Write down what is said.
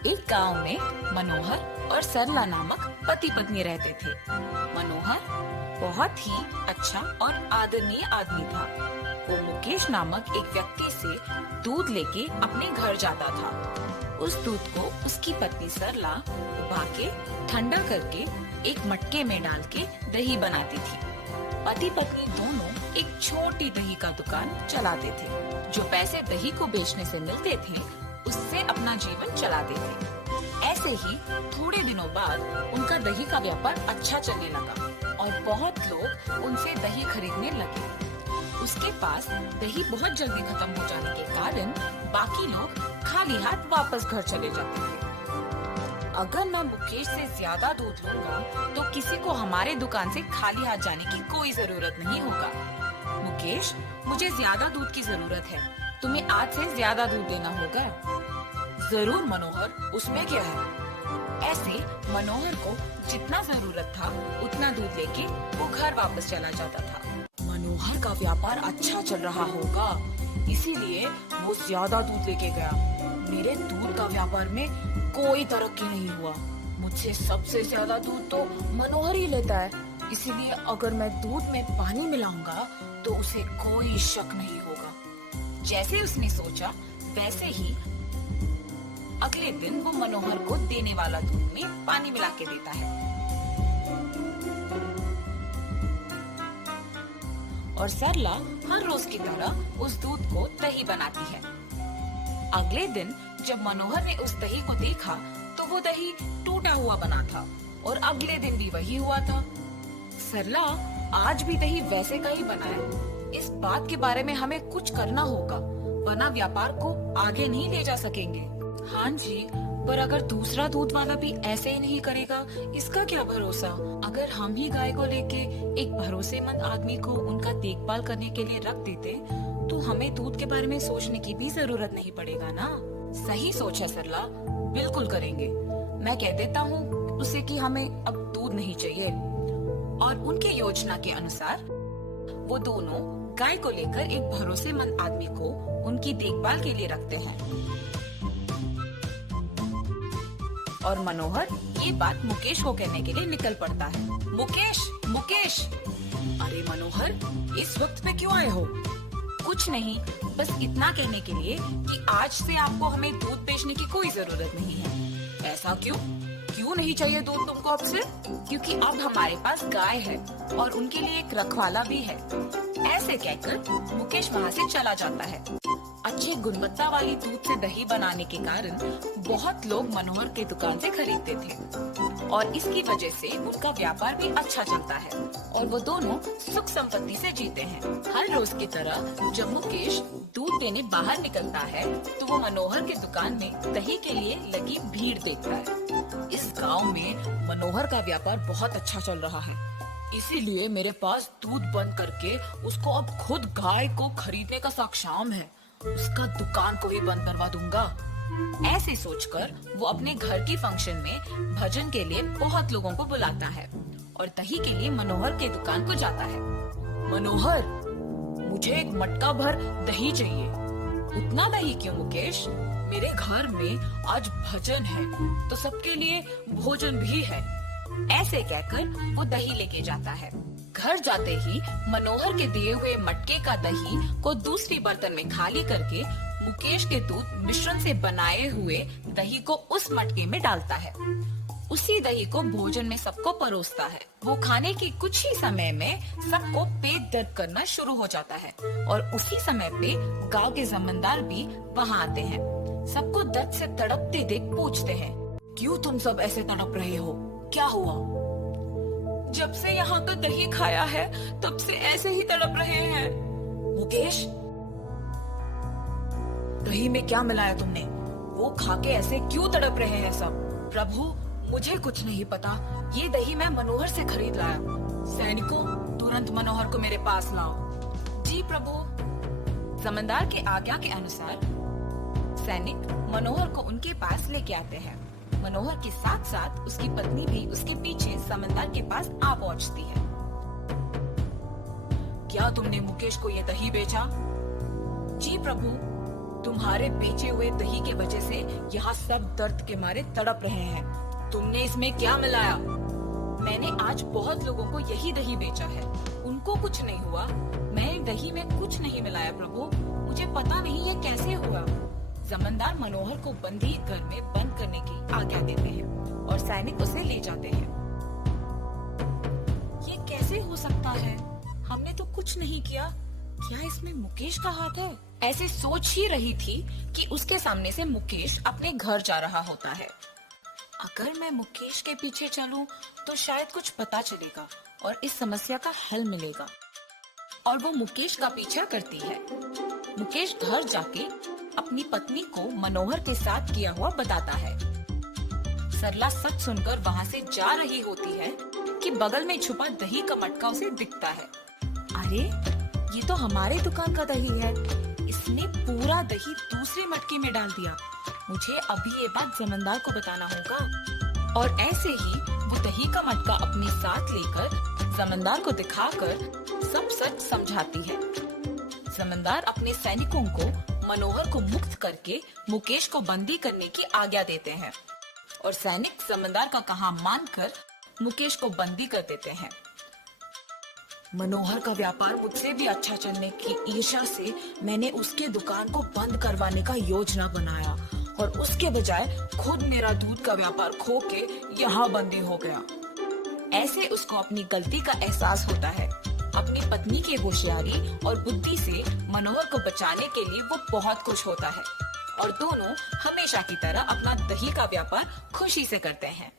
एक गांव में मनोहर और सरला नामक पति पत्नी रहते थे। मनोहर बहुत ही अच्छा और आदरणीय आदमी था। वो मुकेश नामक एक व्यक्ति से दूध लेके अपने घर जाता था। उस दूध को उसकी पत्नी सरला उबा के ठंडा करके एक मटके में डाल के दही बनाती थी। पति पत्नी दोनों एक छोटी दही का दुकान चलाते थे। जो पैसे दही को बेचने से मिलते थे उससे अपना जीवन चलाते थे। ऐसे ही थोड़े दिनों बाद उनका दही का व्यापार अच्छा चलने लगा और बहुत लोग उनसे दही खरीदने लगे। उसके पास दही बहुत जल्दी खत्म हो जाने के कारण बाकी लोग खाली हाथ वापस घर चले जाते थे। अगर मैं मुकेश से ज्यादा दूध लूंगा तो किसी को हमारे दुकान से खाली हाथ जाने की कोई जरूरत नहीं होगा। मुकेश, मुझे ज्यादा दूध की जरूरत है, तुम्हें आज से ज्यादा दूध देना होगा। जरूर मनोहर, उसमें क्या है। ऐसे मनोहर को जितना जरूरत था उतना दूध लेके वो घर वापस चला जाता था। मनोहर का व्यापार अच्छा चल रहा होगा, इसीलिए वो ज्यादा दूध लेके गया। मेरे दूध का व्यापार में कोई तरक्की नहीं हुआ। मुझसे सबसे ज्यादा दूध तो मनोहर ही लेता है, इसीलिए अगर मैं दूध में पानी मिलाऊंगा तो उसे कोई शक नहीं होगा। जैसे उसने सोचा वैसे ही अगले दिन वो मनोहर को देने वाला दूध में पानी मिला के देता है और सरला हर रोज की तरह उस दूध को दही बनाती है। अगले दिन जब मनोहर ने उस दही को देखा तो वो दही टूटा हुआ बना था और अगले दिन भी वही हुआ था। सरला, आज भी दही वैसे का ही बना है। इस बात के बारे में हमें कुछ करना होगा, वरना व्यापार को आगे नहीं ले जा सकेंगे। हाँ जी, पर अगर दूसरा दूध वाला भी ऐसे ही नहीं करेगा, इसका क्या भरोसा। अगर हम ही गाय को लेके एक भरोसेमंद आदमी को उनका देखभाल करने के लिए रख देते तो हमें दूध के बारे में सोचने की भी जरूरत नहीं पड़ेगा ना। सही सोच है सरला, बिल्कुल करेंगे। मैं कह देता हूँ उसे कि हमें अब दूध नहीं चाहिए। और उनके योजना के अनुसार वो दोनों गाय को लेकर एक भरोसेमंद आदमी को उनकी देखभाल के लिए रखते हैं। और मनोहर ये बात मुकेश को कहने के लिए निकल पड़ता है। मुकेश, मुकेश! अरे मनोहर, इस वक्त पे क्यों आए हो? कुछ नहीं, बस इतना कहने के लिए कि आज से आपको हमें दूध बेचने की कोई जरूरत नहीं है। ऐसा क्यों? क्यों नहीं चाहिए दूध तुमको अब से? क्योंकि अब हमारे पास गाय है और उनके लिए एक रखवाला भी है। ऐसे कहकर मुकेश वहाँ से चला जाता है। अच्छी गुणवत्ता वाली दूध से दही बनाने के कारण बहुत लोग मनोहर के दुकान से खरीदते थे और इसकी वजह से उनका व्यापार भी अच्छा चलता है और वो दोनों सुख संपत्ति से जीते हैं। हर रोज की तरह जब मुकेश दूध देने बाहर निकलता है तो वो मनोहर के दुकान में दही के लिए लगी भीड़ देखता है। इस गांव में मनोहर का व्यापार बहुत अच्छा चल रहा है, इसीलिए मेरे पास दूध बंद करके उसको अब खुद गाय को खरीदने का साक्षाम है। उसका दुकान को ही बंद करवा दूंगा। ऐसे सोचकर वो अपने घर की फंक्शन में भजन के लिए बहुत लोगों को बुलाता है और दही के लिए मनोहर के दुकान को जाता है। मनोहर, मुझे एक मटका भर दही चाहिए। उतना दही क्यों मुकेश? मेरे घर में आज भजन है तो सबके लिए भोजन भी है। ऐसे कहकर वो दही लेके जाता है। घर जाते ही मनोहर के दिए हुए मटके का दही को दूसरी बर्तन में खाली करके मुकेश के दूध मिश्रण से बनाए हुए दही को उस मटके में डालता है। उसी दही को भोजन में सबको परोसता है। वो खाने के कुछ ही समय में सबको पेट दर्द करना शुरू हो जाता है और उसी समय पे गांव के जमींदार भी वहाँ आते हैं। सबको दर्द से तड़पते देख पूछते हैं, क्यों तुम सब ऐसे तड़प रहे हो? क्या हुआ? जब से यहाँ का दही खाया है तब से ऐसे ही तड़प रहे हैं। मुकेश, दही में क्या मिलाया तुमने? वो खा के ऐसे क्यों तड़प रहे हैं सब? प्रभु, मुझे कुछ नहीं पता। ये दही मैं मनोहर से खरीद लाया। सैनिकों, तुरंत मनोहर को मेरे पास लाओ। जी प्रभु। जमींदार के आज्ञा के अनुसार सैनिक मनोहर को उनके पास लेके आते हैं। मनोहर के साथ साथ उसकी पत्नी भी उसके पीछे जमींदार के पास आ पहुंचती है। क्या तुमने मुकेश को ये दही बेचा? जी प्रभु। तुम्हारे बेचे हुए दही के वजह से यहाँ सब दर्द के मारे तड़प रहे हैं। तुमने इसमें क्या मिलाया? मैंने आज बहुत लोगों को यही दही बेचा है, उनको कुछ नहीं हुआ। मैं दही में कुछ नहीं मिलाया प्रभु, मुझे पता नहीं ये कैसे हुआ। जमींदार मनोहर को बंदी घर में बंद करने की आज्ञा देते हैं और सैनिक उसे ले जाते हैं। ये कैसे हो सकता है? हमने तो कुछ नहीं किया। क्या इसमें मुकेश का हाथ है? ऐसे सोच ही रही थी कि उसके सामने से मुकेश अपने घर जा रहा होता है। अगर मैं मुकेश के पीछे चलूं तो शायद कुछ पता चलेगा और इस समस्या का हल मिलेगा। और वो मुकेश का पीछा करती है। मुकेश घर जाके अपनी पत्नी को मनोहर के साथ किया हुआ बताता है। सरला सच सुनकर वहाँ से जा रही होती है कि बगल में छुपा दही का मटका उसे दिखता है। अरे ये तो हमारे दुकान का दही है, इसने पूरा दही दूसरे मटके में डाल दिया। मुझे अभी ये बात जमींदार को बताना होगा। और ऐसे ही वो दही का मटका अपने साथ लेकर जमींदार को दिखाकर सब सच समझाती है। जमींदार अपने सैनिकों को मनोहर को मुक्त करके मुकेश को बंदी करने की आज्ञा देते हैं और सैनिक जमींदार का कहा मानकर मुकेश को बंदी कर देते हैं। मनोहर का व्यापार मुझसे भी अच्छा चलने की ईर्ष्या से मैंने उसके दुकान को बंद करवाने का योजना बनाया और उसके बजाय खुद मेरा दूध का व्यापार खो के यहाँ बंदी हो गया। ऐसे उसको अपनी गलती का एहसास होता है। अपनी पत्नी की होशियारी और बुद्धि से मनोहर को बचाने के लिए वो बहुत खुश होता है और दोनों हमेशा की तरह अपना दही का व्यापार खुशी से करते हैं।